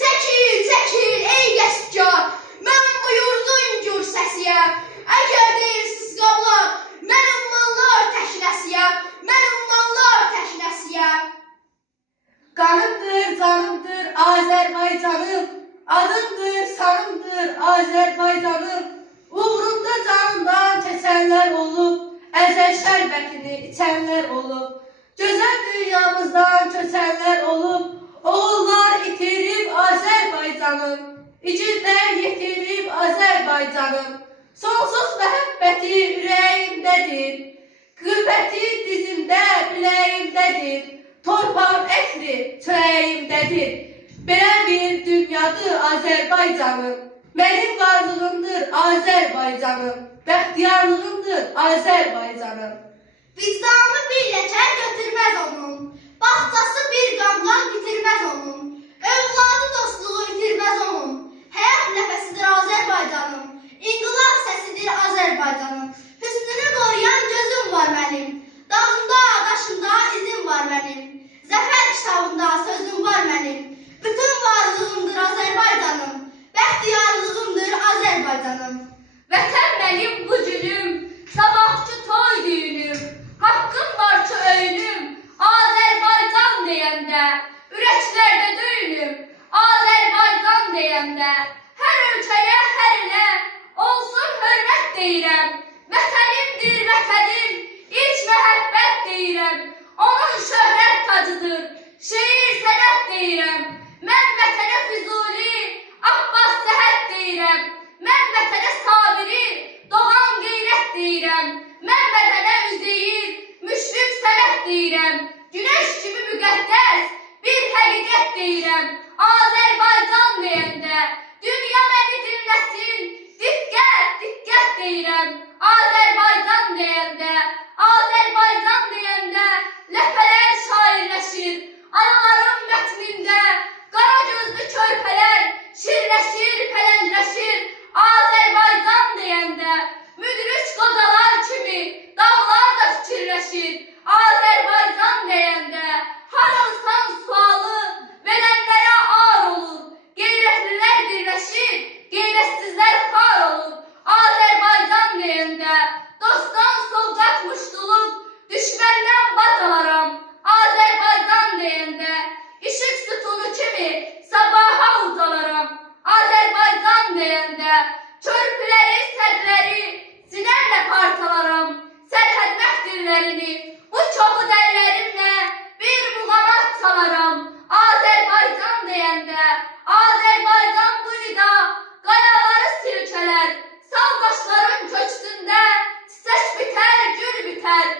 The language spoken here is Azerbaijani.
Çəkil, çəkil, ey qəsbkar, mənim bu yurdun gür səsiyəm. Əgər deyirsiz qavlar, mən ummanlar təşnəsiyəm, mən ummanlar təşnəsiyəm. Qanımdır, canımdır Azərbaycanım, adımdır, sanımdır Azərbaycanım. Uğrunda canından keçənlər olub, əzəl şərbətini içənlər olub. Gözəl dünyamızdan köçənlər olub, oğullar itirib Azərbaycanım, igidlər yetirib Azərbaycanım. Sonsuz məhəbbəti ürəyimdədir, qürbəti dizimdə, biləyimdədir, torpağın ətri çörəyimdədir. Belə bir dünyadır Azərbaycanım, mənim varlığımdır Azərbaycanım, bəxtiyarlığımdır Azərbaycanım. Vicdanı bir ləkə götürməz onun, baxçası bir qandan bitirməz onun, övladı dostluğu itirməz onun. Həyat nəfəsidir Azərbaycanım, inqilab səsidir Azərbaycanım. Hüsnünü qoruyan gözüm var mənim, dağında, daşında izim var mənim, zəfər kitabında sözüm var mənim. Bütün varlığımdır Azərbaycanım, bəxtiyarlığımdır Azərbaycanım. Vətən mənim bu günüm, sabahçı toy düyünüm, haqqım var ki öyünüm, Azərbaycan deyəndə, ürəklərdə döyünüm, Azərbaycan deyəndə, hər ölkəyə, hər ilə olsun hörmət deyirəm, vətənimdir vətənim, ilk məhəbbət deyirəm, onun şöhrət tacıdır, şeir sənət deyirəm, mən vətənə Füzuli, Abbas Səhət deyirəm, mən vətənə Sabiri, Doğan qeyrət deyirəm, mən vətənə Üzeyir, Müşfiq Sənət deyirəm, günəş kimi müqəddəs bir həqiqət deyirəm, Azərbaycan deyəndə, dünya məni dinləsin, diqqət, diqqət deyirəm, Azərbaycan deyəndə, Azərbaycan deyəndə, ləpələr şairləşir, anaların mətnində, qara gözlü körpələr şirləşir, pələngləşir, Azərbaycan deyəndə, müdrik qocalar kimi dağlar da fikirləşir, Azərbaycan deyəndə, har olsan sualı verənlərə ar olur, qeyrətlilər birləşir, qeyrətsizlər xar olur, Azərbaycan deyəndə, dostdan sovqat muştuluq, düşməndən bac alaram, Azərbaycan deyəndə, işıq sütunu kimi sabaha ucalaram, Azərbaycan deyəndə, körpüləri, sədləri sinərlə partalaram, sərhəd məhdillərini bu çoxu dəllərimlə bir muğamat çalaram, Azərbaycan deyəndə, Azərbaycan bu nida qayaları silkələr, sal daşların köksündə çiçək bitər, gül bitər,